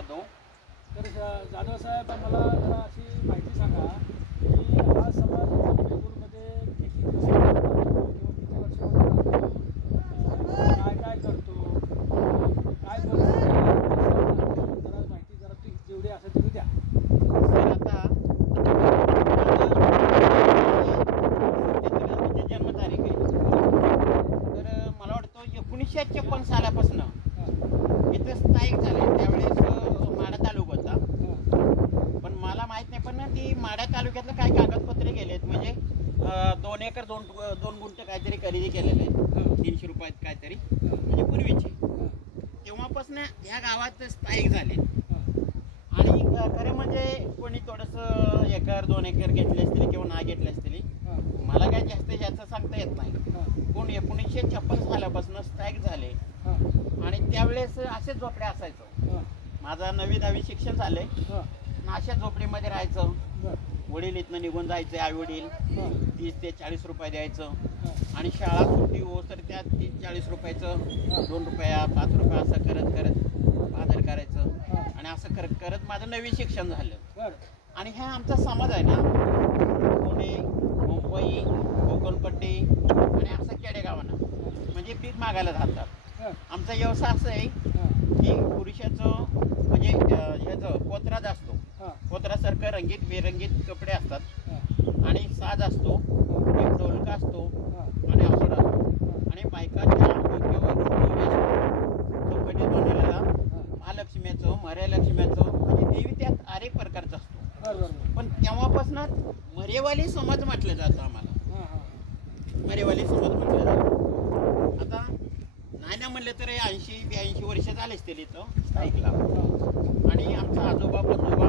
जाधव. तर जाधव साहेब मला जरा अशी माहिती सांगा की हा समाज बेंगळुरूमध्ये किती दिवसांपासून किंवा किती वर्षापासून काय काय करतो, काय परिस्थिती आहे, जरा माहिती जरा ती जेवढी असेल तेवढी द्या. तर आता माझी जन्मतारीख आहे. तर मला वाटतं 1956 सालापासून इथं स्थायिक झाले. त्यावेळेस माढा तालुका होता, पण मला माहीत नाही. पण ती माढा तालुक्यातलं काय कागदपत्रे गेलेत, म्हणजे 2 एकर 2 गुंठ काहीतरी खरेदी केलेले आहेत 300 रुपयात काहीतरी, म्हणजे पूर्वीची. तेव्हापासून ह्या गावात स्थायिक झाले. आणि खरं म्हणजे कोणी थोडंसं 1 एकर 2 एकर घेतले असतील किंवा नाही घेतले असतील, मला काय जास्त सांगता येत नाही. पण 1956 सालापासून स्थायिक झाले. आणि त्यावेळेस असेच झोपडे असायचं. माझं 9वी शिक्षण झालंय, अशाच झोपडीमध्ये राहायचं. वडील इथनं निघून जायचे, आई वडील 30 ते 40 रुपये द्यायचं. आणि शाळा सुट्टी हो तर त्यात 30-40 रुपयाचं 2 रुपया 5 रुपये असं करत करत आदर करायचं. आणि असं करत करत माझं 9वी शिक्षण झालं. आणि हा आमचा समाज आहे ना, पुणे, मुंबई, कोकणपट्टी आणि असं खेडेगावांना म्हणजे पीक मागायला जातात. आमचा व्यवसाय असं आहे की पुरुषाचं म्हणजे ह्याचं पोत्राज असतो, पोत्रासारखं रंगीत बेरंगीत कपडे असतात आणि साज असतो, एक ढोलका असतो आणि आसोड असतो. आणि बायकांच्या डोक्यावर चौकटीत बनवलेला महालक्ष्मीचं, मर्यालक्ष्मीचं आणि देवी त्यात अनेक प्रकारचं असतो. पण तेव्हापासून मरेवाली समाज म्हटलं जातं. आम्हाला मरेवाली समाज म्हटलं जातं. आता नाही म्हणलं तर 80-82 वर्ष झालेच ते इथं स्थायिकला. आणि आमचा आजोबा पंजोबा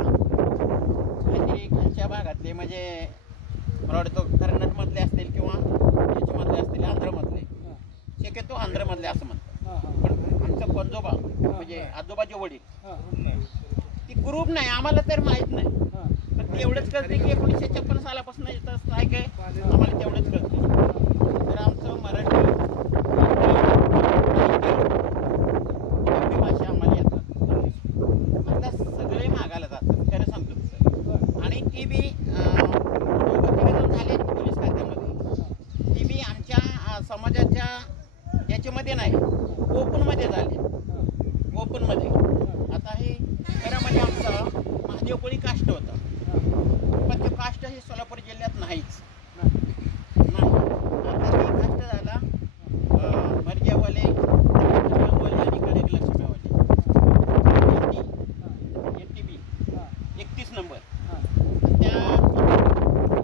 काहीतरी खालच्या भागातले, म्हणजे मला वाटतं कर्नाटकमधले असतील किंवा याच्यामधले असतील, आंध्रमधले, शक्यतो आंध्रमधले असं म्हणतात. पण आमचा पंजोबा म्हणजे आजोबाचे वडील ती ग्रुप नाही, आम्हाला तर माहीत नाही. पण ते एवढंच कळते की 1956 सालापासून इथं स्थायिक आहे, आम्हाला तेवढंच कळतं. तर आमचं मराठी भाषा आम्हाला येतात. आता सगळे मागायला जातात, खरं सांगतो सर. आणि ती बी दोघं झाले पोलीस खात्यामध्ये, ती बी आमच्या समाजाच्या याच्यामध्ये नाही, ओपनमध्ये झाले. ओपनमध्ये आता हे खरं म्हणजे आमचा महादेव कोळी कास्ट होता, पण तो कास्ट हे सोलापूर जिल्ह्यात नाहीच. आता ते कास्ट झाला मर्ग्यावाले आणि कडक लक्ष्मीवाले NTB 31 नंबर.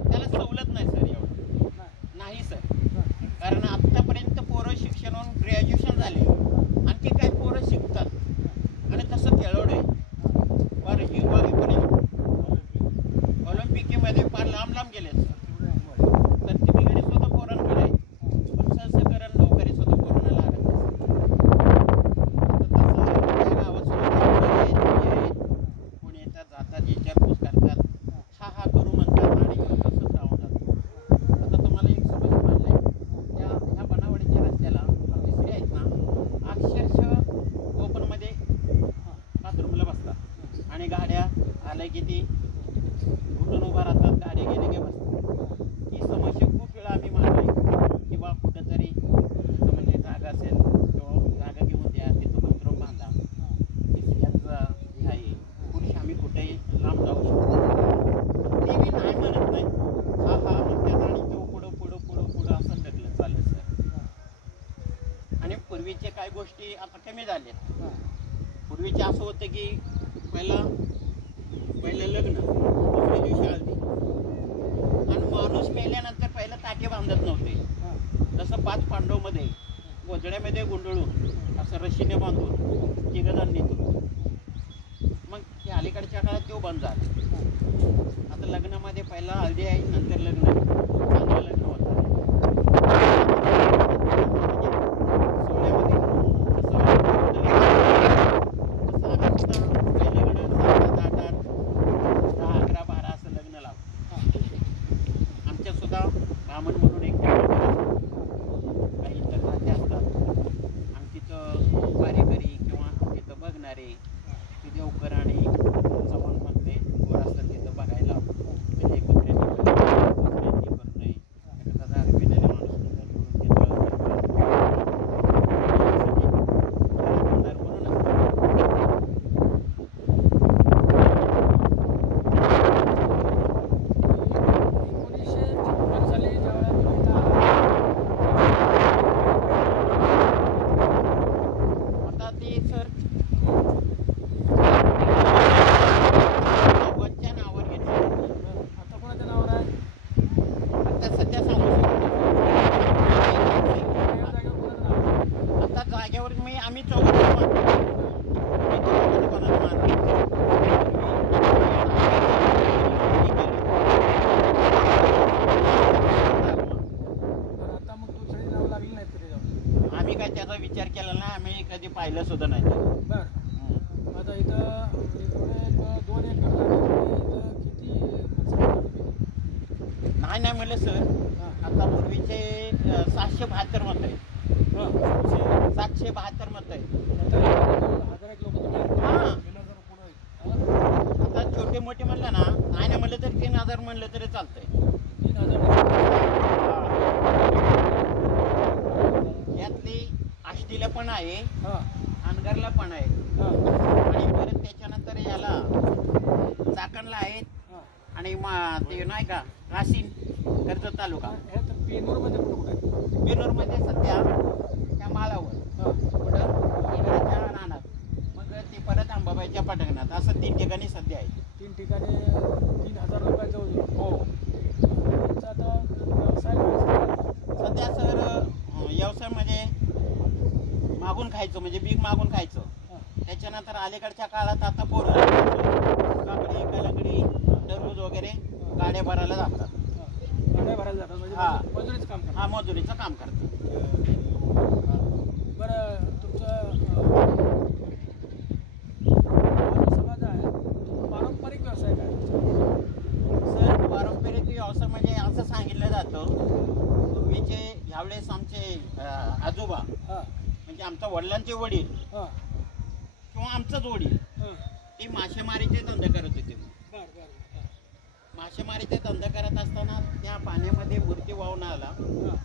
त्याला सवलत नाही सर, एवढं नाही सर. कारण आत्तापर्यंत पोरं शिक्षण होऊन ग्रॅज्युएशन झाले, आणखी काही पोरं शिकतात आणि तसं खेळवड आहे. फार हिवाळीपर्यंत ऑलिम्पिकमध्ये फार लांब लांब गेले सर. सर्टिफिकेट सुद्धा पोरांकडे आहे, पण सहसकरण नोकरी सुद्धा पोरांना लागत तसं त्या गावात सुद्धा कोणी येतात जातात, विचारपूस करतात, हा हा करू म्हणतात आणि तसंच राहून जातात. आता तुम्हाला एक समज मानलं आहे, ह्या बनावडीच्या रस्त्याला आमचे स्त्री आहेत ना, अक्षरशः ओपनमध्ये बाथरूमला बसतात आणि गाड्या आल्या की ती उठून उभा राहतात, गाड्या गेले की बसतात. ही समस्या खूप वेळा आम्ही मानली की बा कुठंतरी तिथं म्हणजे जागा असेल किंवा जागा घेऊन द्या, तिथं बाथरूम बांधा. स्त्रियांचा हे आहे, पुरुष आम्ही कुठेही लांब जाऊ शकतो. ते मी नाही म्हणत नाही, हा हा म्हणतात आणि तो पुढं पुढं पुढं पुढं असं ढकलत चाललं सर. आणि पूर्वीचे काही गोष्टी आता कमी झाल्या. पूर्वीचे असं होतं की पहिलं लग्न, दुसऱ्या दिवशी हळदी, आणि माणूस मेल्यानंतर पहिलं ताटे बांधत नव्हते. तसं 5 पांडवमध्ये गोजड्यामध्ये गुंडळून असं रशीने बांधून तिघजणांनी मग ते अलीकडच्या काळात तो बंद झाला. आता लग्नामध्ये पहिला हळदी आहे, नंतर लग्न, चांगलं लग्न होतं. ब्राह्मण म्हणून एक काही इतर नाते असतात आणि तिथं कार्यकरी किंवा तिथं बघणारे ते देवकरण चौघांच्या नावावर घेतलं. आता कोणाच्या नावावर आहे? आता सध्या सांगू शकतो नाही. या जागेवर कोणाचं नाव आहे? आता जागेवर आम्ही चौघांना मारतो. मी चौघांना कोणाला मारतो. बरं, आता मग तू सगळी नावं लागली नाहीत का त्याच्यावर? आम्ही काय त्याचा विचार केला नाही. आम्ही कधी पाहिलं सुद्धा नाही. बरं, आता इथं एवढे 2 एकर जागेमध्ये इथं किती खर्च केला तुम्ही? नाही म्हणलं सर. हां. आता पूर्वीचे 772 मत आहे. हां. 772 मत आहे. आता 1000 लोक तुम्ही आहेत. हां. 3000 पुढं आहेत. हां? आता छोटे मोठे म्हणलं ना, नाही म्हणलं तरी 3000 म्हणलं तरी चालतंय. 3000 यातली आष्टीला पण आहे, हां. अनगरला पण आहे हां. आणि परत त्याच्यानंतर याला चाकणला आहेत हां. आणि ते नाही का राशीन कर्जत तालुका. हे तर पेनूरमध्ये कुठं आहे? बेनूरमध्ये सध्या त्या माळावर हां. पुढं इकडच्या रानात, मग ते परत अंबाबाईच्या पटंगणात, असं 3 ठिकाणी सध्या आहे. 3 ठिकाणी 3000 लोकांचं वजन. हो. तुमचा आता व्यवसाय काय? सध्या सर व्यवसाय म्हणजे मागून खायचं, म्हणजे बीक मागून खायचं. हां. त्याच्यानंतर अलीकडच्या काळात आता पोरं काकडी कलंगडी टरबूज वगैरे गाड्या भरायला जातात. हां. गाड्या भरायला जातात म्हणजे हां. मजुरीचं काम करतात. हा मजुरीचं काम करतात. बरं, तुमचं हा जो समाज आहे तो पारंपरिक व्यवसाय काय तुमचा? सर पारंपरिक व्यवसाय म्हणजे असं सांगितलं जातं, पूर्वीचे ह्यावेळेस आमचे आजोबा हां. म्हणजे आमच्या वडिलांचे वडील हां. किंवा आमचंच वडील हां. ते मासेमारीचे धंदे करत होते. बरं बरं. हां. मासेमारीचे धंदा करत असताना त्या पाण्यामध्ये मूर्ती वाहून आला. हां.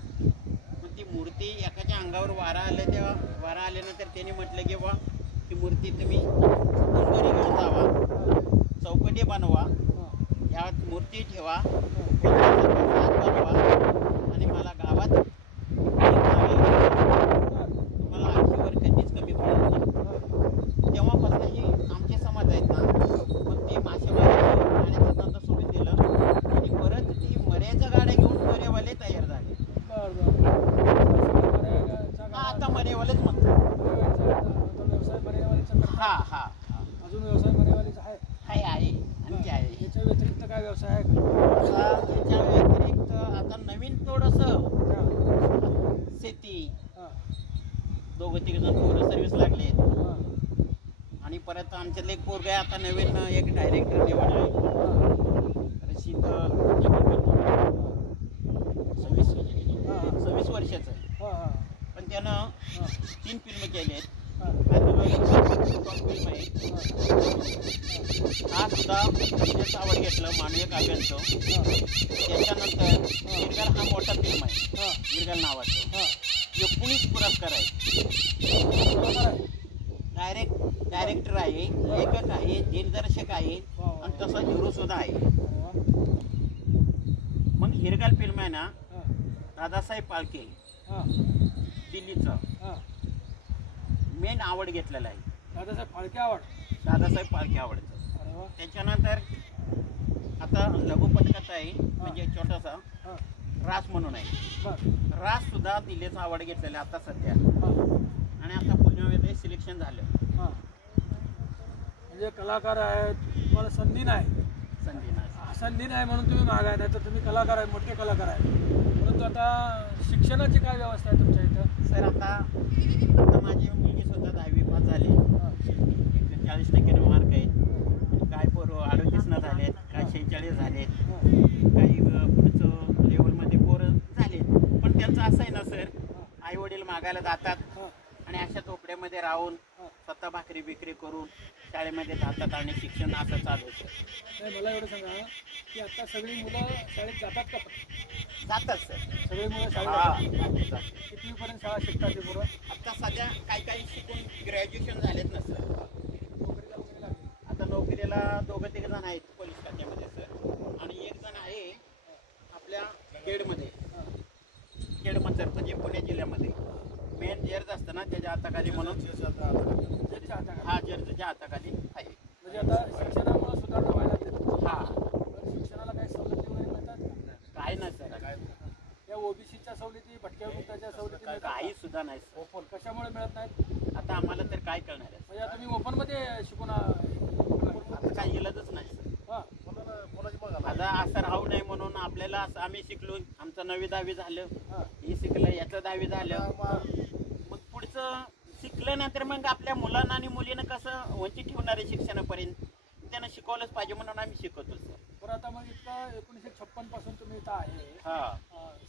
मग ती मूर्ती एकाच्या अंगावर वारा आले, तेव्हा वारा आल्यानंतर त्यांनी म्हटलं की बा ती मूर्ती तुम्ही घरी घेऊन जावा, चौकटी बनवा, हां. यात मूर्ती ठेवा, हां. बनवा आणि मला गावात मला आयुष्यावर कधीच कमी पडत नाही. तेव्हापासून ही आमचे समाज आहेत ना, मग ते मासेमारीचं पाण्याचा धंदा सोडून दिलं आणि परत ती मऱ्याच्या गाड्या घेऊन मरेवाले तयार झाले. बरं बरं. हा आता मरेवालेच म्हणतात. व्यवसाय बरेवालीचा करता? हा हा अजून व्यवसाय बरेवालीचा आहे? आहे आणखी आहे. याच्या व्यतिरिक्त काय व्यवसाय आहे का? आता याच्या व्यतिरिक्त आता नवीन थोडंसं हां. शेती, हां. 2-3 जण पोरं सर्व्हिस लागलेत हां. आणि परत आमच्यातले एक पोरगा आता नवीन एक डायरेक्टर निवड आहे. रशीद 26 वर्षाचं आहे. हां. हां. पण त्यानं 3 फिल्म केले आहेत. हां. फिल्म आहे. हा सुद्धा त्याचं आवड घेतलं मानवीय काव्यांचं. त्याच्यानंतर गिरगाल हा मोठा फिल्म आहे. गिरगाल नावाचं 19 पुरस्कार आहे. डायरेक्टर आहे, लेखक आहे, दिग्दर्शक आहे आणि तसा हिरो सुद्धा आहे. मग हिरगाल फिल्म आहे ना, दादासाहेब फाळके दिल्लीचं मेन आवड घेतलेलं आहे. दादासाहेब फाळके आवड? दादासाहेब फाळके आवडतं. अरे वा. त्याच्यानंतर आता लघुपटकथा आहे, म्हणजे छोटासा रास म्हणून आहे. बरं. रास सुद्धा दिल्लीचं आवड घेतलेलं आहे आता सध्या. हां. आणि आता पुण्यामध्ये सिलेक्शन झालं. हां. म्हणजे कलाकार आहेत, तुम्हाला संधी नाही. संधी नाही म्हणून तुम्ही माग आहे, नाही तर तुम्ही कलाकार आहे, मोठे कलाकार आहे. परंतु आता शिक्षणाची काय व्यवस्था आहे तुमच्या इथं? सर आता माझी मुलगी सुद्धा 10वी पास झाली. 40% मार्क आहेत. काय पोरं 38 झालेत, काय 46 झालेत, काही पुढचं लेवलमध्ये पोरं झालेत. पण त्यांचं असं आहे ना सर, आई वडील मागायला जातात आणि अशा झोपड्यामध्ये राहून स्वतः भाकरी बिक्री करून शाळेमध्ये जातात आणि शिक्षण असं चालू होतं. नाही, मला एवढं सांगा की आता सगळी मुलं शाळेत जातात का? जातात सर, सगळी मुलं हा शाळेत जातात. कितवीपर्यंत शाळा शिकतात ते पोरं? आता सध्या काही शिकून ग्रॅज्युएशन झालेत ना सर. नोकरीला वगैरे लागली? आता नोकरीला 2-3 जण आहेत पोलीस खात्यामध्ये सर, आणि एक जण आहे आपल्या खेडमध्ये, खेडमचर म्हणजे पुणे जिल्ह्यामध्ये मेन जेअर्स असतं ना त्याच्या हाताखाली म्हणून त्याच्या हाताखाली माझ्या हाताखाली आहे. म्हणजे आता शिक्षणामुळे सुधारणा व्हायला लागली. हा, तर शिक्षणाला काही सवलती वगैरे मिळतात का? काय नाही सर, या ओबीसीच्या सवलती, भटक्या वृत्ताच्या सवलती मिळतात काही का? सुद्धा नाही सर. कशामुळे मिळत नाहीत? आता आम्हाला तर काय करणार आहे? म्हणजे आता तुम्ही ओपन मध्ये शिकून आता काही इलाजच नाही सर. हा आता असं राहू नये म्हणून आपल्याला असं आम्ही शिकलो, आमचं 9वी 10वी झालं, हा हे शिकलं, याचं 10वी झालं, मग पुढचं शिकल्यानंतर मग आपल्या मुलांना आणि मुलीनं कसं वंचित ठेवणार आहे शिक्षणापर्यंत, त्यांना शिकवलंच पाहिजे म्हणून आम्ही शिकवतो सर. बरं आता मग इतकं 1956 पासून तुम्ही इथं आहे. हा,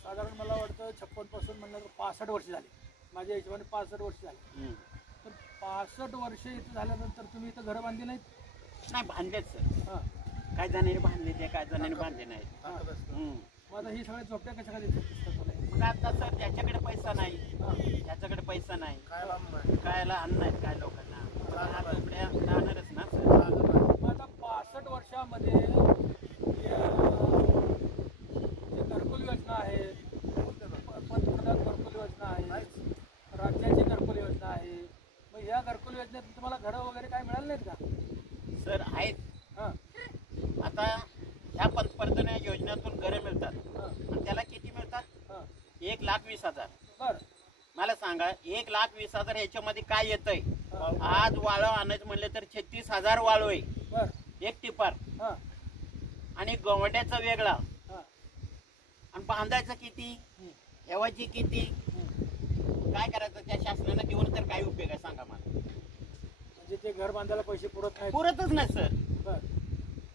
साधारण मला वाटतं 56 पासून म्हणलं तर 65 वर्ष झाली. माझ्या हिशोबाने 65 वर्ष झाली. तर 65 वर्ष इथं झाल्यानंतर तुम्ही इथं घरं बांधली नाहीत? नाही बांधलेत सर. हां काय जणांनी बांधले ते, काय जणांनी बांधले नाहीत. मग आता ही सगळ्या झोपड्या कशा काय दिसतात? मग आता सर ज्याच्याकडे पैसा नाही, ज्याच्याकडे पैसा नाही, खायला अन्न नाहीत काय लोकांना, हा झोपड्या राहणारच ना सर. मग आता 65 वर्षामध्ये जे घरकुल योजना आहे, पंतप्रधान घरकुल योजना आहे, राज्याची घरकुल योजना आहे, मग या घरकुल योजनेत तुम्हाला घरं वगैरे काय मिळालं नाहीत का? सर आहेत. हां आता ह्या पंतप्रधान योजनेतून घरं मिळतात, हां आणि त्याला किती मिळतात? हां 1,20,000. बरं मला सांगा 1,20,000 ह्याच्यामध्ये काय येतंय? हां आज वाळू आणायचं म्हणलं तर 36,000 वाळू आहे, बरं एक टिपार, हां आणि गवंड्याचा वेगळा, हां आणि बांधायचं किती, ठेवायची किती, हं. काय करायचं? त्या शासनानं देऊन तर काय उपयोग आहे सांगा मला? म्हणजे ते घर बांधायला पैसे पुरत नाहीत. पुरतच नाही सर. बरं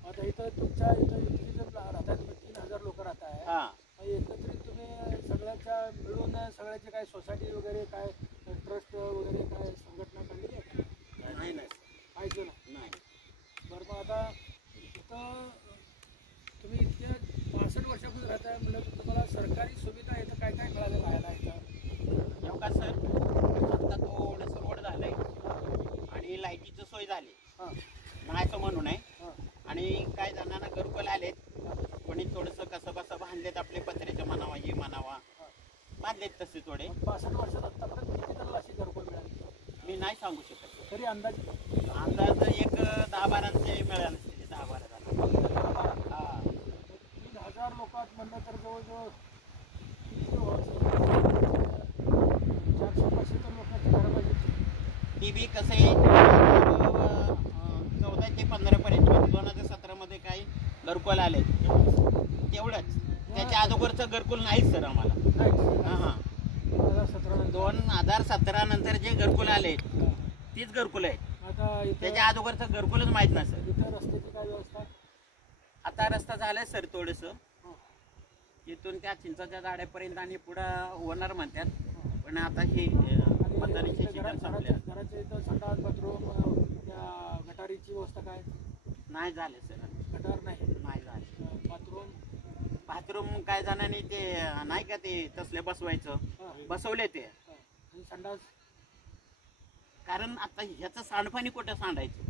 आता इथं तुमच्या इथं इतकी जर राहताय तुम्ही 3,000 लोक राहताय. हा, मग एकत्रित तुम्ही सगळ्याच्या मिळून सगळ्याचे काय सोसायटी वगैरे काय ट्रस्ट वगैरे काय संघटना काढली आहे का? नाही नाही पाहिजे ना. नाही. बरं मग आता इथं तुम्ही इतक्या 65 वर्षापासून राहताय म्हणलं तर तुम्हाला सरकारी सुविधा इथं काय काय मिळालं राहायला इथं? एवढा सर आता थोडंसं रोड झालंय आणि लाईटीची सोय झाली, हां म्हणायचं म्हणून आहे. हां आणि काय जणांना घरकुल आलेत, कोणी थोडंसं कसं कसं बांधलेत, आपले पत्र्याच्या म्हणावा, हे म्हणावा, बांधलेत तसे थोडे. 65 वर्षात आत्तापर्यंत किती जणांना अशी घरकुल मिळाली? मी नाही सांगू शकत. तरी अंदाजे अंदाज एक 10-12 मिळाले असतील, 10-12 जण. हा, 3,000 लोकात म्हणलं तर जवळजवळ 400-500 तर लोकांची घरं पाहिजे. टीव्ही कसं आहे, 14 ते 15 पर्यंत 2017 मध्ये काही घरकुल आले तेवढंच. त्याच्या अगोदरचं घरकुल नाहीच सर आम्हाला. नाही हां, 2017 2017 नंतर जे घरकुल आले तीच घरकुल आहेत. आता इथं त्याच्या अगोदरचं घरकुलच माहीत नाही सर. इथं रस्त्याची काय व्यवस्था? आता रस्ता झालाय सर थोडंसं, हां इथून त्या चिंचाच्या झाड्यापर्यंत आणि पुढं होणार म्हणतात, पण आता हे आणि मतदानाची इथं सीजन संपल्या, घराच्या इथं संडास बाथरूम त्या गटारीची व्यवस्था काय? नाही झाले सर. गटार नाही, नाही झाले. बाथरूम बाथरूम काय जणांनी ते नाही का ते तसले बसवायचं, हां बसवले ते. आणि संडास कारण आता ह्याचं सांडपाणी कुठं सांडायचं?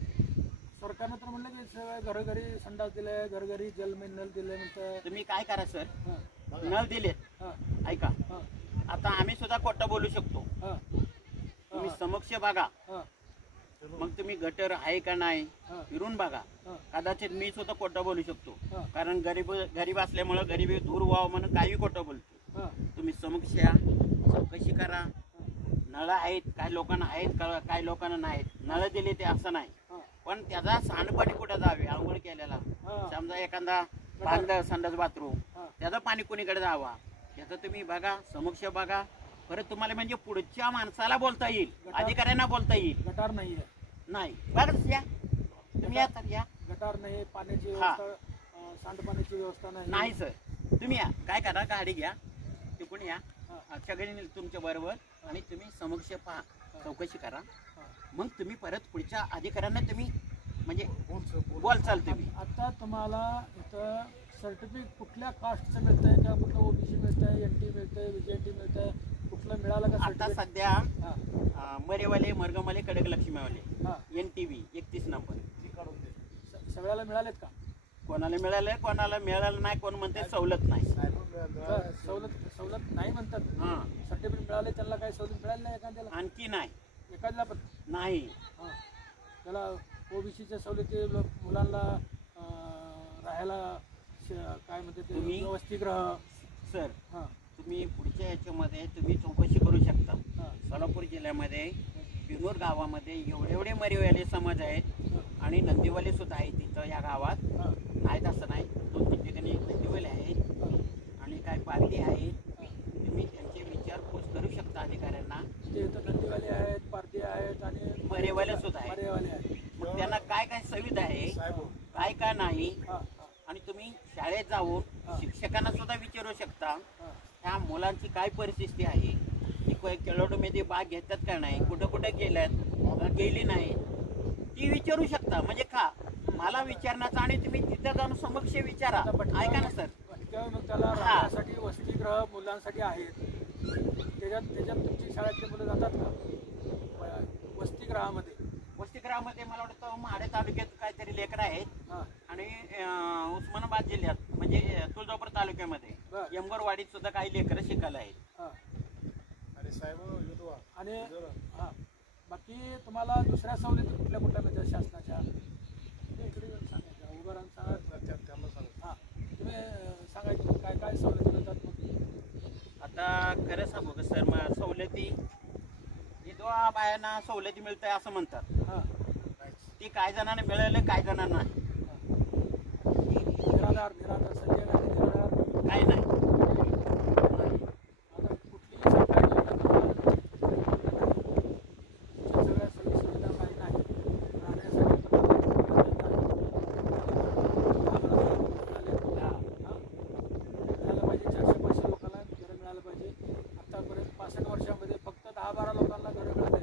सरकारनं तर म्हणलं की सगळ्या घरोघरी संडास दिले, घरोघरी नल दिले म्हणतं. तुम्ही काय करा सर, हां नळ दिलेत, हां ऐका, हां आता आम्ही सुद्धा खोटं बोलू शकतो. हां तुम्ही समक्ष बघा, हां मग तुम्ही गटर आहे का नाही हां फिरून बघा. हां कदाचित मी सुद्धा खोटं बोलू शकतो, हां कारण गरीब असल्यामुळं गरिबी दूर व्हावं म्हणून काही खोटं बोलतो. हां तुम्ही समक्ष या, चौकशी करा. नळ आहेत, काही लोकांना आहेत, काही लोकांना नाहीत. नळ दिले ते असं नाही, हां पण त्याचा सांडपाणी कुठं जावे आंघोळ केलेला, हां समजा एखादा बांधलं संडास बाथरूम, हां त्याचं पाणी कोणीकडे जावा त्याचं तुम्ही बघा, समक्ष बघा. परत तुम्हाला म्हणजे पुढच्या माणसाला बोलता येईल, अधिकाऱ्यांना बोलता येईल. गटार नाही आहे, नाही बरं या तुम्ही या तर या. गटार नाही, पाण्याची हां. व्यवस्था, सांडपाण्याची व्यवस्था नाही. नाही सर, तुम्ही या, काय करा, गाडी घ्या तिकडून या, हां सगळे तुमच्या बरोबर, आणि तुम्ही समक्ष पहा, चौकशी करा. हां मग तुम्ही परत पुढच्या अधिकाऱ्यांना तुम्ही म्हणजे बोलचाल तुम्ही. आता तुम्हाला इथं सर्टिफिकेट कुठल्या कास्टचं मिळतंय का? कुठलं ओबीसी मिळतंय, एनटी मिळतंय, विजेएनटी मिळतंय, कुठलं मिळालं का आता सर्टिफिकेट? सध्या हां मरेवाले, मरगमवाले, कडक लक्ष्मीवाले, हां NTV 31 नंबर सगळ्याला मिळालेत का? कोणाला मिळालं, कोणाला मिळालं नाही, कोण म्हणते सवलत नाही. बरं, सवलत नाही म्हणतात. हां, सर्टिफिकेट मिळाले, त्यांना काही सवलत मिळाली नाही एखाद्याला? आणखी नाही. एखाद्याला पण नाही. हां त्याला ओबीसीच्या सवलती मुलांना राहायला काय म्हणते ते तुम्ही- वसतिगृह. सर हां तुम्ही पुढच्या याच्यामध्ये तुम्ही चौकशी करू शकता. हां सोलापूर जिल्ह्यामध्ये बिनूर गावामध्ये एवढे मरेवाले समाज आहेत आणि नंदीवाले सुद्धा आहेत तिथं या गावात. हां नाहीत असं नाही, 2-3 ठिकाणी नंदीवाले आहेत आणि काय पारडी आहेत. तुम्ही त्यांचे विचारपूस करू शकता अधिकाऱ्यांना. ते इथं नंदीवाले आहेत, पारधी आहेत आणि मरेवाले सुद्धा आहेत. मरेवाले आहेत. मग त्यांना काय काय सुविधा आहे काय काय नाही. हां आणि तुम्ही शाळेत जाऊन शिक्षकांना सुद्धा विचारू शकता हां ह्या मुलांची काय परिस्थिती आहे, ती खेळाडूमध्ये भाग घेतात का नाही, कुठं कुठं गेल्यात गेली नाही, ती विचारू शकता. म्हणजे का मला विचारण्याचा आणि तुम्ही तिथं जाऊन समक्ष विचारा. ऐका ना सर. मग त्याला राहण्यासाठी वसतिगृह मुलांसाठी आहेत. त्याच्यात तुमची शाळेतली मुलं जातात का वसतिगृहामध्ये? वसतिगृहामध्ये मला वाटतं माढे तालुक्यात काहीतरी लेकरं आहेत हां आणि उस्मानाबाद जिल्ह्यात म्हणजे तुळजापूर तालुक्यामध्ये बरं. यमगरवाडीत सुद्धा काही लेकरं शिकायला आहेत. हां आणि साहेब आणि हां बाकी तुम्हाला दुसऱ्या सवलती कुठल्या कुठल्या मिळतात शासनाच्या? इकडे येऊन सांगायच्या उभं राहून सांगा. त्यांना सांगतो. हां तुम्ही सांगायची काय काय सवलती मिळतात मग? आता खरं सांगू का सर, मग सवलती विधवा बायांना सवलती मिळत आहे असं म्हणतात. हां ती काय जणांना मिळालं काय जणांना नाही. निराधार संजय गांधी निराधार काय नाही. आता कुठलीही सरकारी योजना सगळ्या सोयी सुविधा काही नाही. राहण्यासाठी मिळालं पाहिजे. 400-500 लोकांना घरं मिळालं पाहिजे. आतापर्यंत 65 वर्षामध्ये फक्त 10-12 लोकांना घरं मिळाले.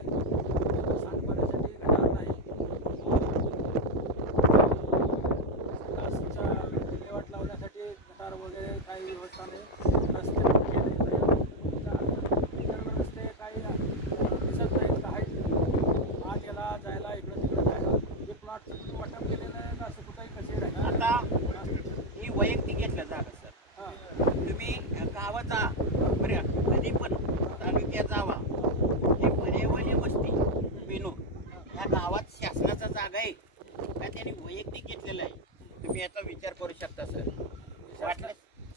सांडपाण्यासाठी गटार नाही. प्लास्टिकच्या विल्हेवाट लावण्यासाठी गटार वगैरे काही व्यवस्था नाही. रस्ते पक्के नाही. रस्ते काही दिसत नाहीत का आहेत. आत याला जायला इकडं तिकडं जायला हे प्लॉटचं तुम्ही वाटप केलेलं आहे का असं कुठंही कसे राहील? आता ही वैयक्तिक घेतलं जागा सर. हां तुम्ही गावात जा बरं, कधी पण तालुक्यात जावा. ही मरेवाली वस्ती बिनूर ह्या गावात शासनाचा जागा आहे का त्यांनी वैयक्तिक घेतलेलं आहे. तुम्ही याचा विचार करू शकता सर. वाटलं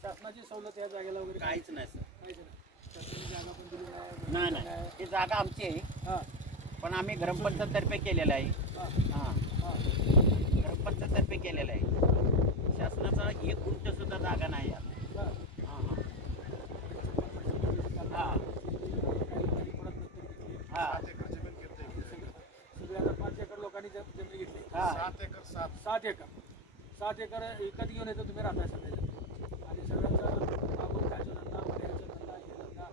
शासनाची सवलत या जागेला वगैरे काहीच नाही सर. काहीच नाही. शासनाची जागा पण दिली नाही नाही, ही जागा आमची आहे हां पण आम्ही ग्रामपंचायततर्फे केलेलं आहे. हां हां हां ग्रामपंचायततर्फे केलेलं आहे. शासनाचा 1 गुंठ सुद्धा जागा नाही यात. बरं. हां हां हां हां सगळ्यांना 5 एकर लोकांनी जमीन घेतली. हां 7 एकर 7 एकर विकत घेऊन येतो तुम्ही राहताय सगळ्याच्या. आणि सगळ्यांचा आपण काय जो धंदा पर्यायचा धंदा हे धंदा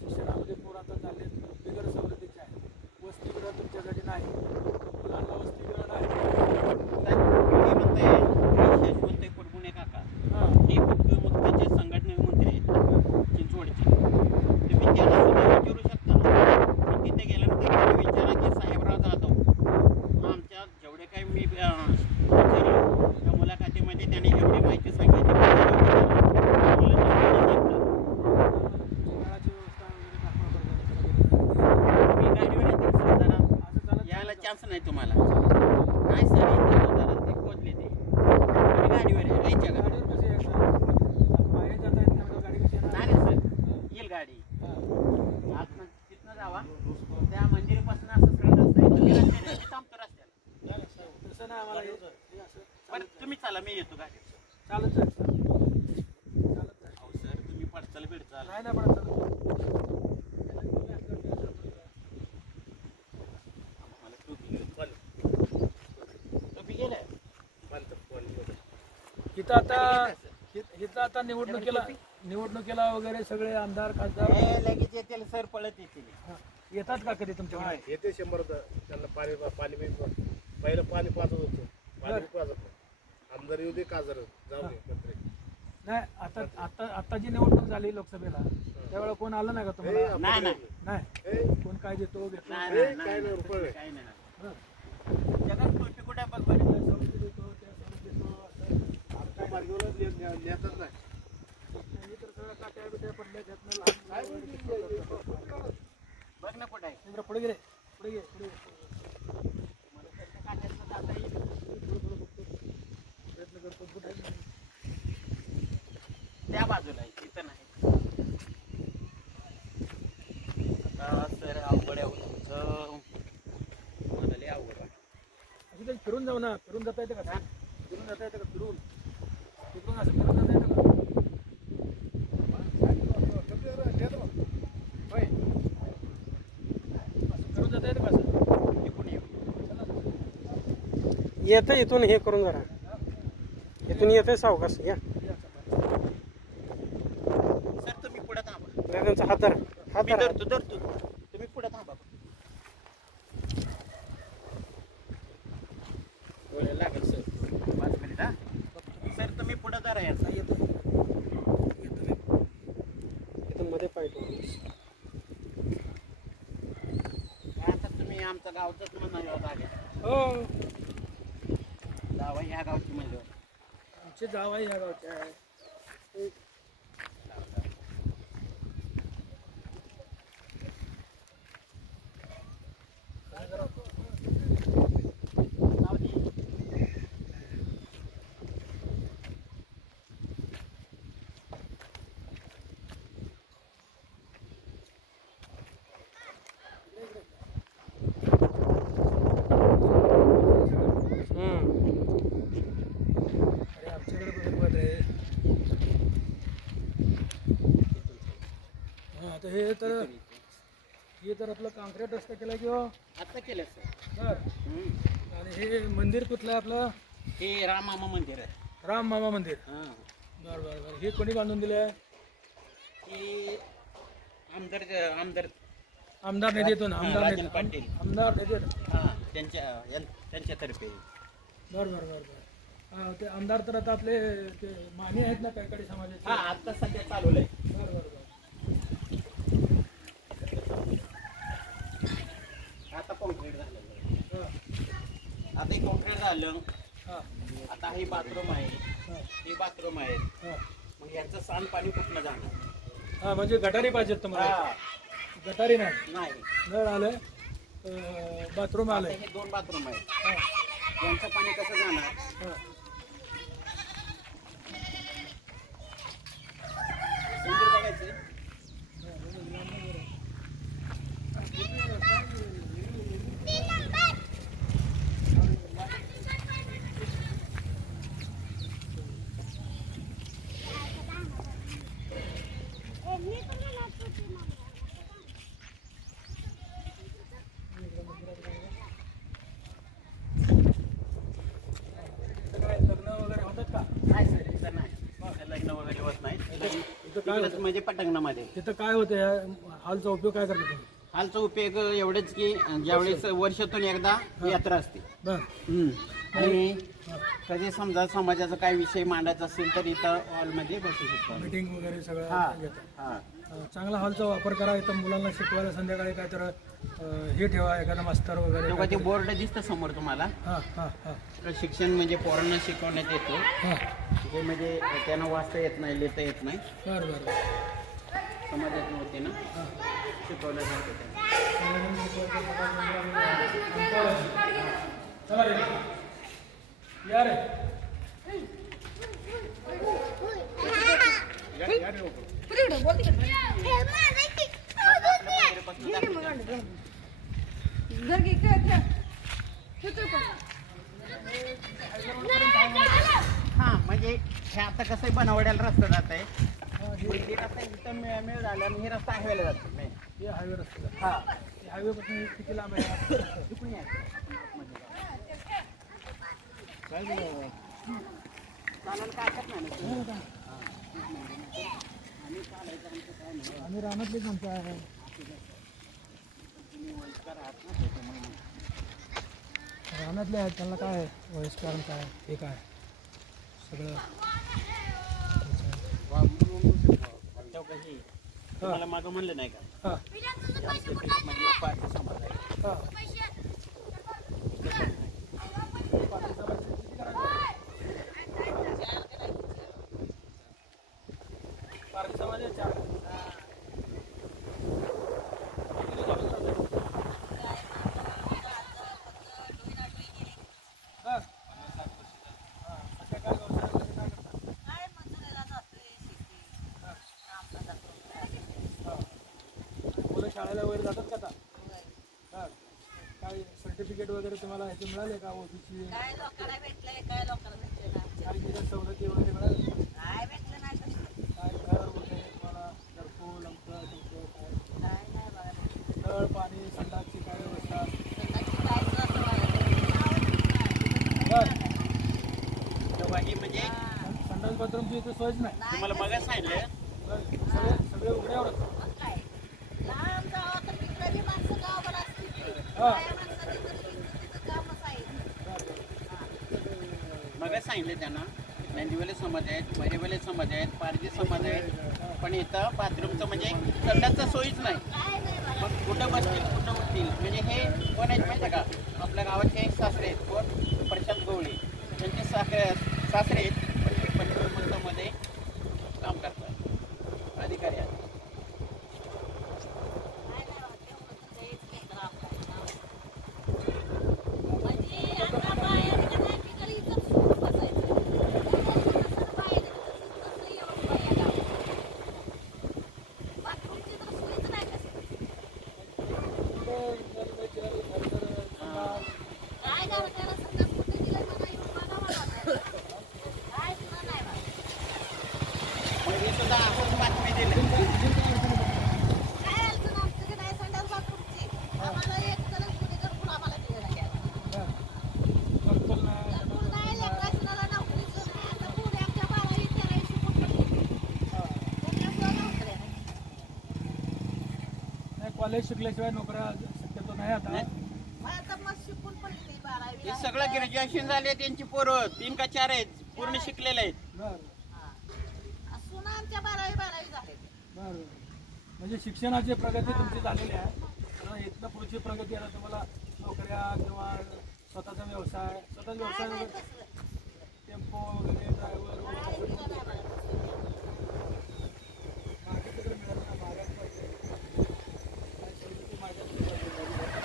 शिक्षणामध्ये पोर आता चालले बिगर सवलतीचे आहे. वसतिगृह तुमच्यासाठी नाही. मुलांना वसतिगृह नाही. हे म्हणताय विशेष म्हणतोय पडपुणे काका हां हे मुक्तीचे संघटने मंत्री आहेत चिंचवडचे. तुम्ही त्यांना सुद्धा विचारू शकता. पण तिथे गेल्यानंतर त्यांना विचारा की साहेबराव जाधव आमच्या जेवढे काही मी विचारलं त्या मुलाखतीमध्ये त्यांनी एवढी माहिती सांगितली. वेळाची व्यवस्था वगैरे दाखवा. तुम्ही गाडीवर येते सर जरा असं चालत यायला चान्स नाही तुम्हाला. काय सर जरा ते पोचले ते तुम्ही गाडीवर यायच्या का? गाडीवर कसे यायचं? बाहेर जाता येत नाही. गाडी कशी येणार? नाही रे सर, येईल गाडी. हां आत तिथनं जावा त्या मंदिरापासून असं सरळ रस्ता आहे. तुम्ही रस्त्याने मी थांबतो रस्त्याला. तसं नाही आम्हाला हे असं बरं तुम्ही चला मी येतो गाडी. चालत जायचं. चालत जायचं. अहो सर तुम्ही पडचाल बिडचाल नाही ना पडत चालत. मला टोपी गेलाय. इथं आता निवडणुकीला वगैरे सगळे आमदार खासदार हे लगेच येतील सर, पळत येतील. येतात का कधी तुमच्याकडे? येते 100 त्यांना पाणी पहिलं पाणी पाजत होतो. पाणी पाजत नाही. आमदार येऊ दे खासदार जाऊ दे मंत्री. नाही आता जी निवडणूक झाली लोकसभेला त्यावेळेला कोण आलं नाही का तुम्हाला? नाही नाही नाही कोण काय देतो भेटतो? नाही काय नाही नाही नाही रुपये. काही नाही. बरं. जगात टोपी कुठे बघ बरं. सवलती देतो त्या सवलती देतो असं काय मार्गावर नेतच नाही. नाही तर सगळ्या काट्या बिट्या पडल्या त्यातनं लहान बघ ना कुठे आहे. पुढे गेले पुढे घे पुढे मला त्याच्या काट्या त्या बाजूला आहे, तिथं नाही. आता सर अवघड आहे हो तुमचं, मला लय अवघड वाटतं. असं ते फिरून जाऊ ना, फिरून जाता येतं का? फिरून जाता येतं का? फिरून तिकडून असं फिरून जाता येतं का? होय, असं फिरून जाता येतं का असं? इकडून येऊ. येतं इथून हे करून जरा इथून येतंय सावकाश या सर तुम्ही पुढे थांबा, त्यांचा हात धरा हात मी धरा धरतो तुम्ही पुढे थांबा. बोलायला लागेल सर, 5 मिनिट. हा सर तुम्ही पुढे धरा याचा. इथून मध्ये पाहिजे आता तुम्ही आमचं गावचंच म्हणा जागे हो, गाव ह्या गावची म्हणजे आमचे गाव आहे या गावचे आहे. अरे आमच्याकडे बघत बघत आहे. हां, आता हे तर आपलं काँक्रीट रस्ता केला किंवा आता केलं सर. बर. आणि हे मंदिर कुठलं आहे आपलं? हे रामामा मंदिर आहे. राम मामा मंदिर. हां, बरं बरं बरं. हे कोणी बांधून दिलं आहे? हे आमदार आमदार निधीतून. राजन पाटील. आमदार निधीतून. हां, त्यांच्यातर्फे. बरं बरं बरं बरं. हां, ते आमदार तर आता आपले ते माने आहेत ना कैकाडी समाजाचे. हा आता सध्या चालवलंय. बरं बरं बरं. आता कॉन्क्रीट झालं. हां आता हे कॉन्क्रीट झालं. हां आता हे बाथरूम आहे, हां हे बाथरूम आहे. हां. मग यांचं सांडपाणी कुठनं जाणार? हां, म्हणजे गटारी पाहिजेत तुम्हाला? हा, गटारी नाही, नाही. नळ आलं, बाथरूम आता आलंय. हे 2 बाथरूम आहेत. हां यांचं पाणी कसं जाणार? हां. मंदिर बघायचं. काय लग्न वगैरे होतात का? नाही सर, इथं नाही. लग्न वगैरे होत नाही. इथं काय इकडंच म्हणजे पटंगणामध्ये. तिथं काय होतं या हॉलचा उपयोग काय करतो तुम्ही? हालचा उपयोग एवढेच की ज्यावेळेस वर्षातून एकदा यात्रा असते. बरं. आणि कधी समजा समाजाचा काय विषय मांडायचा असेल तर इथं हॉलमध्ये बसू शकतो. मीटिंग वगैरे हा सगळं घेतात. हा. चांगला हॉलचा वापर करा. इथं मुलांना शिकवायला संध्याकाळी काय तर हे ठेवा, एखादा मास्तर वगैरे. तेव्हा ते बोर्ड दिसतं समोर तुम्हाला. हां हां हां शिक्षण म्हणजे पोरांना शिकवण्यात येतो. हां. जे म्हणजे त्यांना वाचता येत नाही, लिहिता येत नाही, बरं बरं बरं. समाजात नव्हते ना, हां. शिकवलं जातं ते. चला रे, या रे. हा म्हणजे हे आता कसं बनवड्याला रस्ता जात आहे. हे रस्ता इथं मिळ झाला आणि हे रस्ता हायवेला जातो. हे हायवे रस्ता. हा हायवे पासून किती लांब आहे? इकडून यायचं. काय झालं? चालायला काय हरकत नाही ना. आम्ही रानातले माणसं आहे. रानातले आहेत, त्यांना काय वयस्कार काय हे काय सगळं. तुम्हाला मागं म्हणलं नाही का? हां म्हणजे पार्टी समाज आहे. हां. पारधी समाजाच्या तुम्हाला ह्याचे मिळाले का ओबीसी काय लोकांना भेटलंय काय लोकांना भेटलं नाही काही दिल्या सवलती वगैरे मिळाल्या का? काय भेटलं नाही तसं काय घर वगैरे तुम्हाला घरकुल आमचं तुमचं काय काय नाही बघा नळ पाणी संडासची काय व्यवस्था स्वतःची काय असं वाटतं. बरं तेव्हा ही म्हणजे संडास बाथरूमची इथे सोयच नाही तुम्हाला मगच सांगितलं बरं सगळे सगळे उघड्यावरच मग काय लांब जावं तर तिकडे बी माणसं गावावर असतील की. हा. बाया माणसाची तर तिथं कामच आहे. मगच सांगितलं त्यांना नंदिवले समाज आहेत मैरेवले समाज आहेत पारजी समाज आहेत पण इथं बाथरूमचं म्हणजे संडासचं सोयीच नाही काय नाही बघा. मग कुठं बसतील कुठं उठतील म्हणजे हे कोण आहेत माहिती आहे का आपल्या गावाचे सासरे आहेत कोण प्रशांत गवळे त्यांचे सासरे आहेत पण ते पंचमध्ये काम करतात अधिकारी आहेत काय नाही बघा. तेवढं तर द्यायचं नाही तर आपल्याला. म्हणजे आता बाहेर का नाही की घरी इथंच सुटून बसायचं. तसं बाहेर तसं येऊन बाया गावात. बाथरूमची तर सोयच नाही कसं. काय झालं त्याला संडास कुठे दिलं मला येऊन बघावं लागलं. काय सुद्धा नाही बघा. मग हे सुद्धा आपण बातमी दिली काय अडचण आमचं की नाही संडास बाथरूमची. आम्हाला एक तर कुणी घरकुल आम्हाला दिलं नाही आहे. घरकुल नाही लेकराला नोकरीचं नाही. आता पुढे आमच्या 12वी-13वी शिकून पडली. त्याच्यामुळं नोकऱ्या नाही. नाही कॉलेज शिकल्याशिवाय नोकऱ्या शक्यतो नाही आता नाही. मग आता मग शिकून पडली ती 12वी हे सगळं ग्रॅज्युएशन झाले त्यांची पोरं 3 का 4 आहेत पूर्ण शिकलेले आहेत बरं सुना आमच्या 12वी झाले. बरं म्हणजे शिक्षणाची प्रगती तुमची झालेली आहे आता इथनं पुढची प्रगती आता तुम्हाला नोकऱ्या किंवा स्वतःचा व्यवसाय काय नाही वगैरे तसलं. टेम्पो वगैरे ड्रायव्हर काय वगैरे सुद्धा नाही बघा. मागे तिकडे मिळालं ना मागायला पाहिजे काय सवलती मागायला पाहिजे.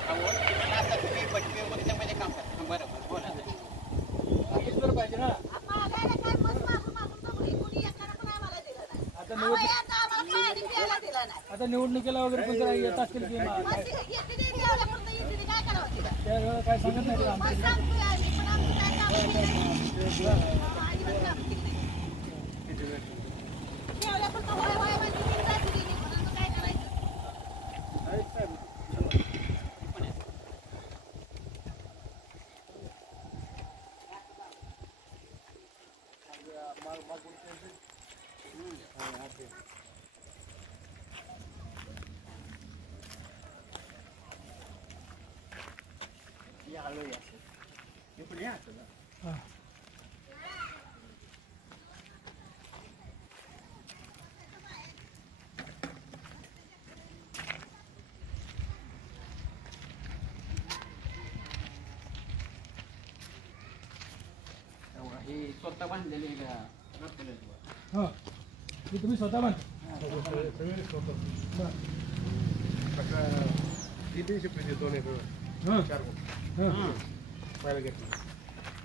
अहो, तुम्हाला आता तुम्ही बटवी वगैरेमध्ये काम करता बरोबर बोला मागितलं पाहिजे ना मागायला काय मग मागून बघू. कोणी एकानं पण आम्हाला दिलं नाही. आता आम्हाला आता आम्हाला पाणी प्यायला दिलं नाही. आता निवडणुकीला वगैरे पण जरा येत असतील की मग येते द्यावल्यापर्यंत येते काय करावं तिला. त्यावेळेला काय सांगत नाही का मग आमच्या सांगतोय आम्ही पण आमचं काय काम केलं नाही. अजिबात काम केलं नाही. द्यावल्यापर्यंत होय होय म्हणजे ती जाती दिली पण आता काय करायचं. हां. हे स्वतः बांधलेले रस्त्याला हां हे तुम्ही स्वतः बांध किती शिकले 2 एकर हां 4 हां पाहिलं घेतलं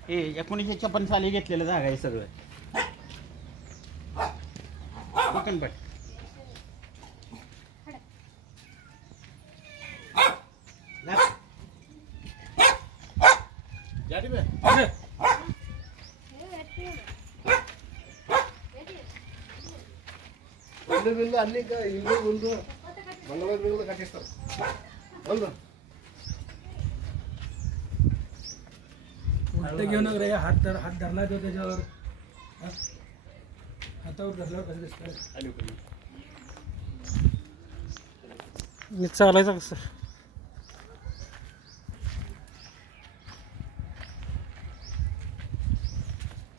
हे 1956 साली घेतलेलं जागा आहे सगळं कोकणपट जाडी बे अरे बिल्ड अन्नी का इल्ಲು ಒಂದು ಮಂಗಳವಾರ ಬಿಲ್ಲು ಕಟ್ಟಿಸ್ತಾರೆ ಹೌದು उलट घेऊन रे हात धरला तो त्याच्यावर हां? हातावर धरल्यावर कसं दिसतं चालायचं कसं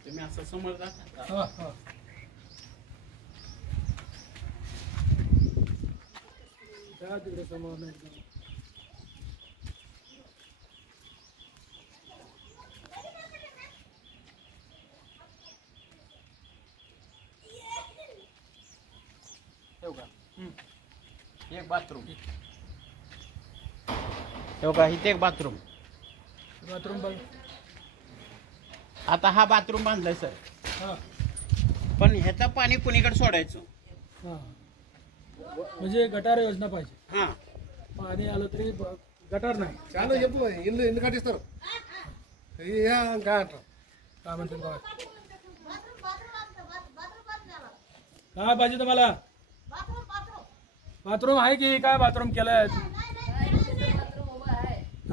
तुम्ही असं समोर जाता हां हां जा तिकडे समोर नाही एकदम ठेवू का एक बाथरूम ठेवू का इथे एक बाथरूम बाथरूम बघ आता हा बाथरूम बांधलाय सर हां पण ह्याचं पाणी कुणीकडे सोडायचं हां म्हणजे गटार योजना पाहिजे हा पाणी आलं तरी गटार नाही చాలా చెప్పు ఇల్లు ఇల్లు కట్టిస్తారు ఇంకా అంటారు काय म्हणते बघा बाथरूम बाथरूम लागतं बाथरूम बाथरूम काय पाहिजे तुम्हाला बाथरूम बाथरूम बाथरूम आहे की काय बाथरूम केलंय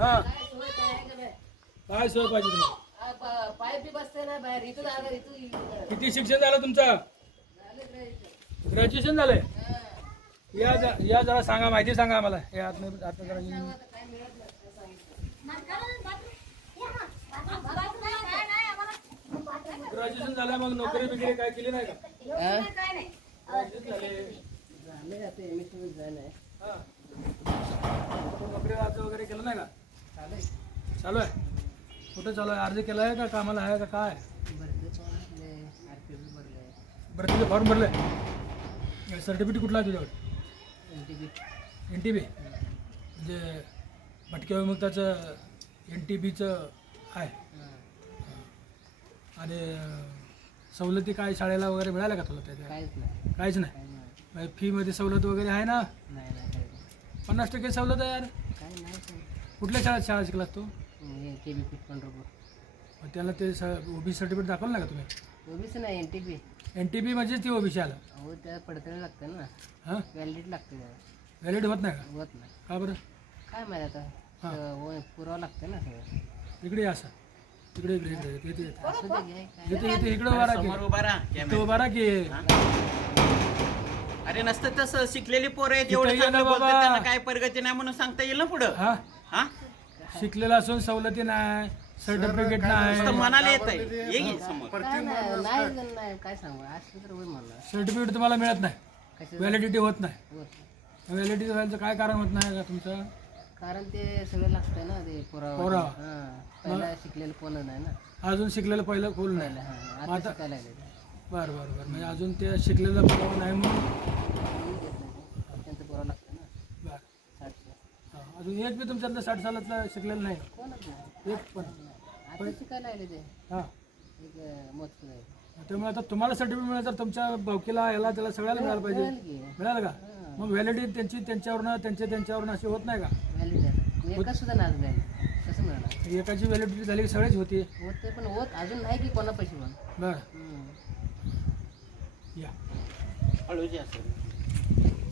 हा काय सोय पाहिजे तुम्हाला पाईप बी बसते ना बाहेर इथून आलं इथून किती शिक्षण झालं तुमचं ग्रॅज्युएशन झालंय या जरा सांगा माहिती सांगा आम्हाला हे आत्म जरा येऊन. ग्रॅज्युएशन झालं मग नोकरी बिकरी काय केली नाही का हा. नोकरी अर्ज वगैरे केलं नाही का चालू आहे कुठं चालू आहे अर्ज केला आहे का कामाला आहे का काय भरतीचे फॉर्म भरले सर्टिफिकेट कुठला आहे तुझ्याकडे NTB म्हणजे भटक्या विमुक्ताचं NTBचं आहे आणि सवलती काय शाळेला वगैरे मिळाल्या का तुला त्याच्या काहीच नाही फीमध्ये सवलत वगैरे आहे ना 50% सवलत आहे यार कुठल्या शाळा शिकलास तू मग त्याला ते OBC सर्टिफिकेट दाखवलं ना का तुम्ही ओबीसी नाही NTB NTB म्हणजे ती OBC आलं हो त्या पडताना लागतं ना हां व्हॅलिड लागतं त्याला व्हॅलिड होत नाही का होत नाही का बरं काय माहिती आता पुरावं लागतं ना सगळं इकडे या असं इकडे इकडे इकडे इथे इथे असं ते घ्या काय इथे इथे इकडे उभा राहा समोर की उभा राहा इथं कॅमेरा. उभा राहा की अरे नसतं तसं शिकलेली पोरं आहेत इथं एवढं ये ना चांगलं बोलतात बाबा. त्यांना काय प्रगती नाही म्हणून सांगता येईल ना पुढं हा हा शिकलेला असून सवलती नाही सर्टिफिकेट नुसतं नाही मनाला येत आहे ये की समोर काय नाही काय सांगू असलं तर होईल मला सर्टिफिकेट तुम्हाला मिळत नाही कशाचं व्हॅलिडिटी होत नाही होत नाही. व्हॅलिडिटी व्हायचं काय कारण होत नाही का तुमचं कारण ते सगळं लागतं ना ते पुरावा. पुरावा हां पहिला शिकलेलं कोण नाही ना अजून शिकलेलं पहिलं खोल नाही पहिलं हां मग आता आता शिकायला लागले ते. बरं बरं बरं म्हणजे अजून ते शिकलेलं पुरावा नाही म्हणून कोणी देत नाही ते. त्यांचं पुरावा लागतं ना बरं 60. हा, अजून एक बी तुमच्यातलं 60 सालातलं शिकलेलं नाही कोणच नाही एक पण आता शिकायला लागले ते हां एक मोजकं आहे त्यामुळे आता तुम्हाला सर्टिफिकेट मिळालं तर तुमच्या भावकीला याला त्याला सगळ्याला मिळायला पाहिजे मिळेल की मिळालं का मग व्हॅलिडिटी त्यांच्यावरनं त्यांच्यावरनं अशी होत नाही का व्हॅलिड आहे एकच सुद्धा नाच व्हॅलिड कसं मिळणार एकाची व्हॅलिडिटी झाली की सगळेच होती होत पण होत अजून नाही की कोणा पैसे पण बरं हम्म. या हळूच या सर.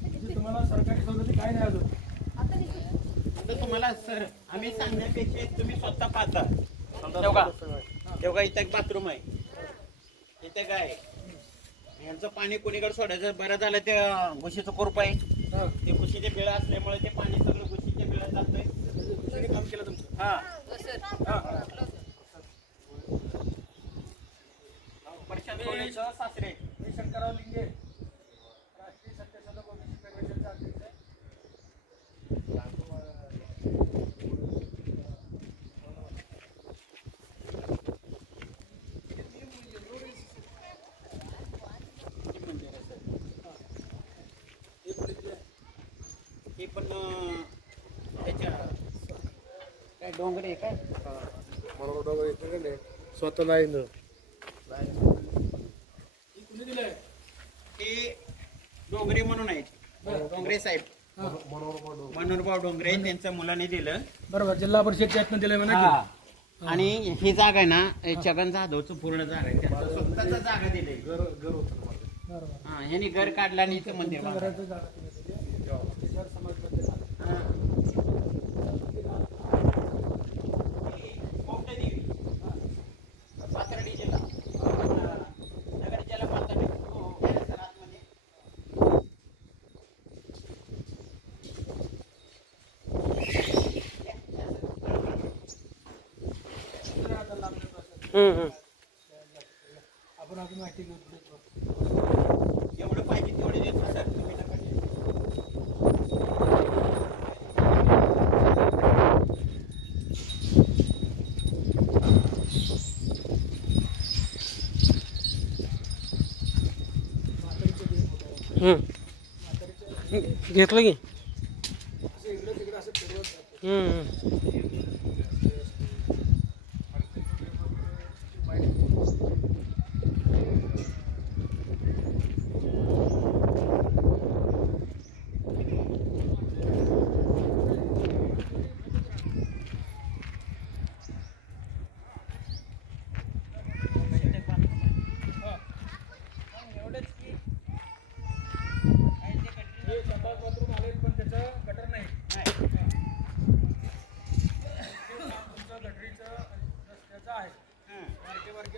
म्हणजे तुम्हाला सरकारी सवलती काय नाही अजून आता तुम्हाला सर आम्ही सांगण्यापेक्षा तुम्ही स्वतः पाहता तेव्हा तेव्हा इथं एक बाथरूम आहे इथे काय यांचं पाणी कोणीकडे सोडायचं बरं झालं ते घुशीचं कोरप आहे हां ते घुशीचे बिळं असल्यामुळे ते पाणी सगळं घुशीच्या बिळात जातंय दुसरीने काम केलं तुमचं हा हां प्रशांत कोळेचं सासरे मी शंकरराव लिंगे राष्ट्रीय सत्यशोधक ओबीसी फेडरेशनचा अध्यक्ष आहे हे पण त्याच्या काय डोंगर आहे काय स्वतः नाही न कुणी दिलंय ते डोंगरे म्हणून आहेत डोंगरे साहेब मनोहरभाऊ डोंगरे त्यांच्या मुलाने दिलं बरोबर जिल्हा परिषदच्या यातनं दिलंय म्हणा हा. की आणि ही जागा आहे ना छगन जाधवचं पूर्ण जागा आहे त्यांचं स्वतःच जागा दिलंय घर होतं माझं. बरोबर हा ह्यांनी घर काढलं आणि इथं मंदिर तुमच्या बांधलं. घराचं जागा तुम्ही दिली. त्याच्यावर समाजबद्दल हा. कोमटदेवी. पाथर्डी जिल्हा नगर जिल्हा पाथर्डी. या सर आतमध्ये. आपण आपली माहिती घेऊ एवढं पाहिजे तेवढे देतो सर तुम्ही नका देऊ. घेतलं की इकडे तिकडे असं फिरवत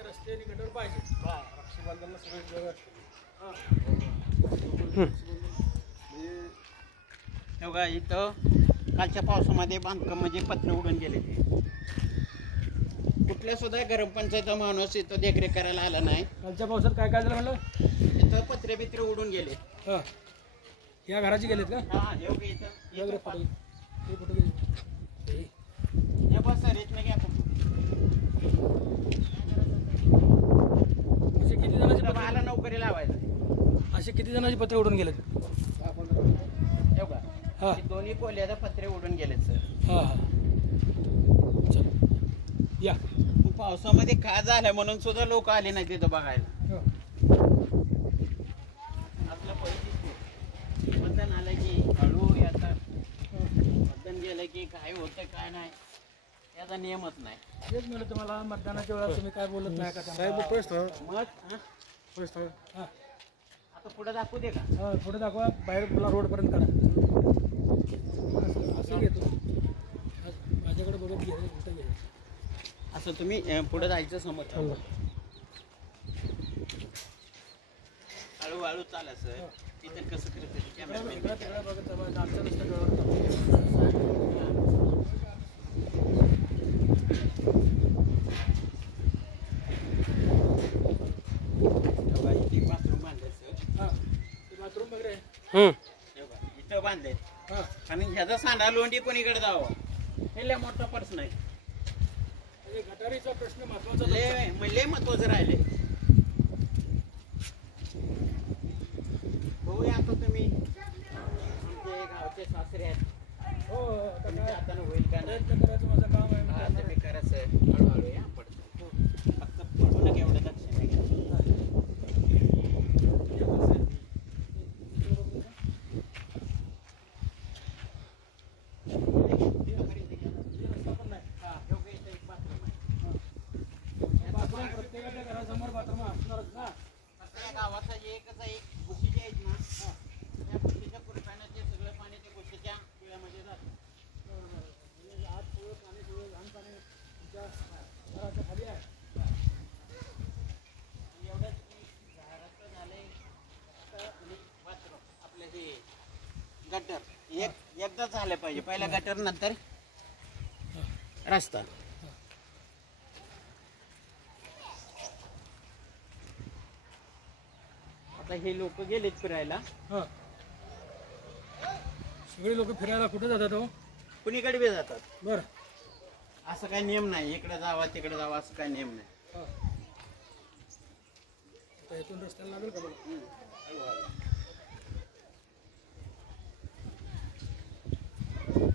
रस्ते आणि गटर पाहिजे. रक्षाबंधनला सगळे जवळ असते. हां तेव्हा इथं कालच्या पावसामध्ये बांधकाम म्हणजे पत्रे उडून गेले. कुठल्या सुद्धा ग्रामपंचायतचा माणूस इथं देखरेख करायला आला नाही. कालच्या पावसात काय काय झालं म्हणलं? इथं पत्रे बित्रे उडून गेले. हां या घराची गेलेत का? हा योग्य इथं वगैरे फोटो हे फोटो गेले. हे बस सर इथनं घ्या फोटो. असे किती जणांचे इथं पत्रे मला नोकरी लावायचं. असे किती जणांचे पत्रे उडून गेलेत? एवढा हां दोन्ही कोल्याचं पत्रे उडून गेलेत सर. हां हां चल या. पावसामध्ये का झालं म्हणून सुद्धा लोक आले नाही तिथं बघायला. हां आपलं पैसे मतदान आलं की हळू येतात. मतदान गेलं की काय होतं काय नाही याचा नियमच नाही. तेच म्हणलं तुम्हाला मतदानाच्या वेळेला तुम्ही काय बोलत नाही का साहेब त्यांना? पैसे मग पैसे हां आता पुढे दाखवू दे का? हां पुढे दाखवा. बाहेर पुला रोडपर्यंत काढा. असं घेतो माझ्याकडे बघत घे कुठं घे. असं तुम्ही पुढे जायचं समोर हळूहळू चाला सर. तिथं कसं करते कॅमेरामॅन बघत जावा. आमचं नुसतं डोळ्यावर टाकू. इथे बाथरूम बांधले सर. हां ते बाथरूम वगैरे आहे. इथं बांधले हां आणि ह्याचा सांडा लोंढी कोणीकडे जावं हे लय मोठा प्रश्न आहे. म्हणजे गटारीचा प्रश्न महत्वाचा तुमचा. लय महत्वाचं राहिले. होय आता तुम्ही आमचे गावचे सासरे आहेत. हो आता तुमच्या काय हातानं होईल का नाही? प्रयत्न करायचं माझं काम आहे. हा, तुम्ही करा सर. हळूहळू या पडतं. फक्त पडू नका एवढं लक्ष नाही घ्या. बाथरूम प्रत्येकाच्या घरासमोर बाथरूम असणारच ना. आपल्या गावाचा एकच एक गुशी जे आहेत ना त्या गुशीच्या कृपाने ते सगळं पाणी त्या गुशीच्या पिळ्यामध्ये जातं. म्हणजे आज सगळं पाणी सगळं लहान पाणी तुमच्या घराच्या खाली आहे. आणि एवढंच की घराचं झालंय आणि बाथरूम आपलं हे गटर एकदा झालं पाहिजे. पहिला गटर नंतर रस्ता. आता हे लोक गेलेत फिरायला. हां सगळे लोक फिरायला कुठे जातात हो? कुणीकडे बी जातात. बरं असं काही नियम नाही इकडे जावा तिकडे जावा असं काही नियम नाही. हां आता इथून रस्त्याला लागेल का बघा?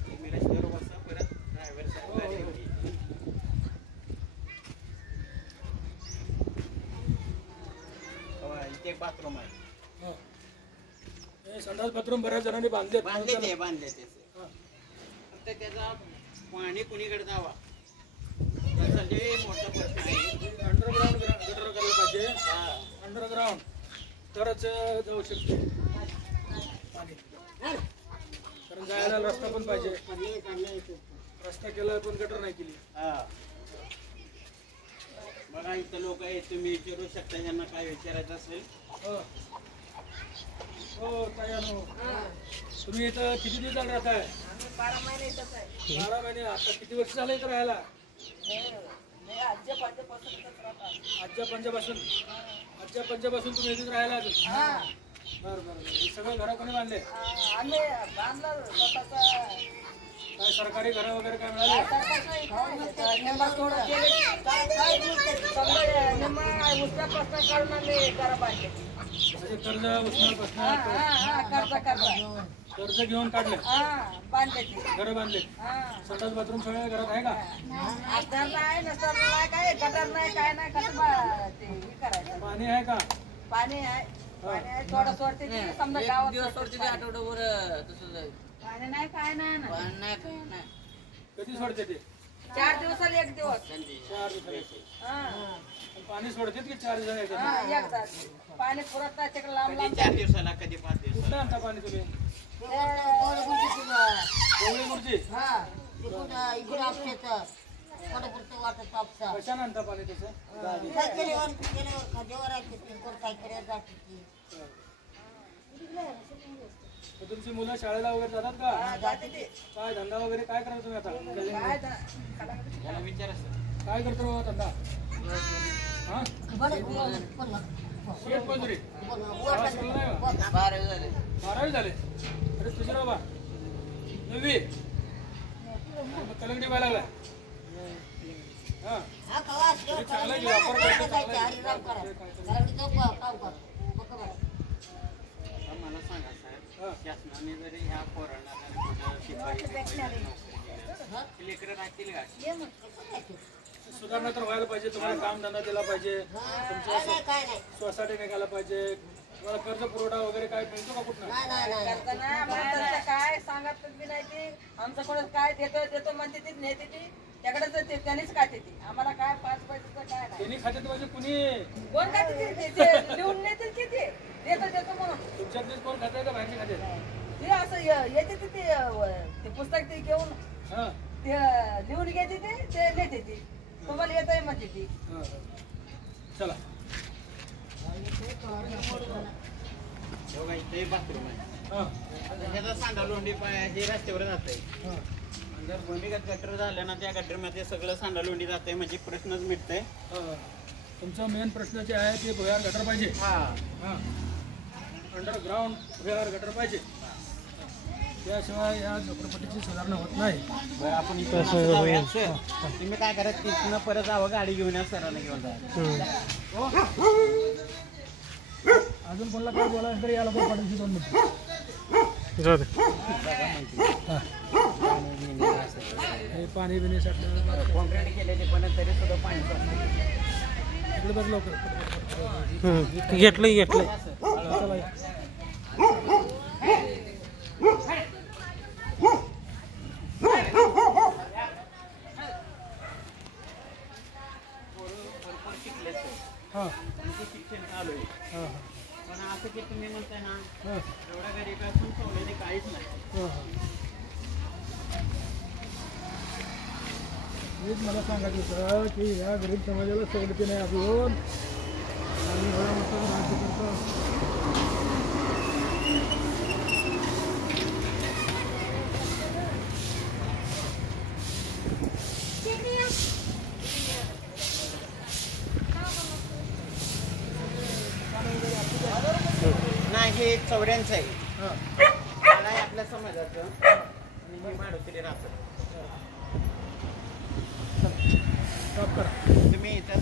तुम्ही रस्त्यावर बसा परत ड्रायव्हर साहेब गाडी घेऊन येईल. इथे एक बाथरूम आहे. हां हे संडास बाथरूम बऱ्याच जणांनी बांधले. बांधले ते सर. हां फक्त त्याचा पाणी कुणीकडे जावा त्याचा लय मोठा प्रश्न आहे. अंडरग्राऊंड गटर करायला पाहिजे. हा. अंडरग्राऊंड तरच जाऊ शकते पाणी. कारण जायला रस्ता पण पाहिजे. रस्ता केला पण गटर नाही केली. हा. बघा इथं लोक आहेत तुम्ही विचारू शकता ज्यांना काय विचारायचं असेल. हो हो ताईनो तुम्ही इथं किती दिवस झाले राहताय? 12 महिने इथंच आहे. 12 महिने. आता किती वर्ष झालं इथं राहायला? मी आजच्या पासून इथंच राहतात. आजच्या पंजापासून तुम्ही इथेच राहायला अजून? हां बरं बरं बरं. हे सगळं घरं कोणी बांधले? आम्ही बांधलं स्वतःचं. काय सरकारी घरं वगैरे काय मिळाले? निम्मा थोडं केले. काय सगळं निम्मा उष्ट्यापासून काढून आम्ही घरं बांधले. म्हणजे कर्ज उचलण्यापासून कर्ज घेऊन काढले, बांधले घरं बांधले. संडास बाथरूम सगळ्या घरात आहे का? घर नाही नसतं नाही काय गटर नाही काय नाही कसं ते हे करायचं. पाणी आहे का? पाणी आहे थोडं सोडते ते समजा गावात सोडते ते आठवड्यावर तसं जाईल. पाणी नाही काय नाही ना पण नाही काय नाही. कधी सोडते ते? 4 दिवसाला 1 दिवस 4 दिवसाला. हा पण पाणी सोडतात की 4 दिवसाला एकदा? हा एकदा पाणी पुरत नाही तिकडे लांब कधी लांब 4 दिवसाला कधी 5 कुठलं दिवसाला. आणता पाणी तुम्ही? गोळगुजीची कोवळी गुरुजी? हा इकडून आपल्याचं कोणापुरतं वाटत पापसा कशानं आणता पाणी तसं काय केल्यावर खाद्यावर आहे ते कोण काय करायला जाते ती तर तुमची मुलं शाळेला वगैरे जातात का काय धंदा वगैरे काय करता तुम्ही आता याला विचारा सर. काय करतो बाबा धंदा हा शेत मजुरी शाळा शिकला नाही का? 12वी झाले अरे तुझे बाबा 9वी मग कलंगडी व्हायला लागला हा तरी चांगला की वापर करतो चांगला तर मला सांगा हा. साहेब, शासनाने जरी ह्या पोरांना जर कुठं शिपाई लेकरं राहतील का? सुधारणा तर व्हायला पाहिजे तुम्हाला काम धंदा दिला पाहिजे तुमच्या सोसायटी निघायला पाहिजे तुम्हाला कर्ज पुरवठा वगैरे काय मिळतो का कुठं काय सांगत बी नाही ती आमचं कोण काय देतो म्हणते ती नेते ती त्याकडे त्यांनीच खाते ती आम्हाला काय 5 पैशाचं काय नाही त्यांनी खात्यात म्हणजे कुणी कोण खाते ते लिहून नेतील की ते देतो म्हणून तुमच्यातलेच कोण खाते का बाहेरचे खाते ते असं येते ते पुस्तक ते घेऊन हा ते लिहून घेते ते नेते ती तुम्हाला येत आहे म्हणते ती हा. चला बघा इथे बाथरूम आहे. हा ह्याचा सांडा लोंढी हे रस्त्यावर जात आहे. हा जर भूमिगत गटर झालं ना त्या गटरमध्ये सगळं सांडा लोंढी जाते म्हणजे प्रश्नच मिटतंय. हा. तुमचा मेन प्रश्न जे आहे ते भुयार गटर पाहिजे हा हा अंडरग्राऊंड भुयार गटर पाहिजे त्याशिवाय या झोपडपट्टीची सुधारणा होत नाही बरं आपण इथं असं जाऊया. सर, तुम्ही काय करा तिथनं परत जावं गाडी घेऊन या सरांना घेऊन जा. अजून कोणाला काय बोलायचं तरी याला पण पाठवशी 2 मिनिटं जाऊ दे. हे पाणी बिणी साठलं कॉन्क्रीट केलेले पण तरी सुद्धा पाणी सोडतं. इकडे बघ लवकर घेतलंय चला या. भरपूर शिकले सर. हा तुमचं शिक्षण चालू आहे. हा पण असं की तुम्ही म्हणताय ना हा एवढ्या गरीब असून सवलती काहीच नाही. हेच मला सांगायचं होतं की या गरीब समाजाला सवलती नाही अजून आणि एवढा मोठा राज्य करतो नाही हे 84 आहे. हा मला आहे आपल्या समाजाचं आणि मी माडोत्री राहतो. स्टॉप करा तुम्ही इथं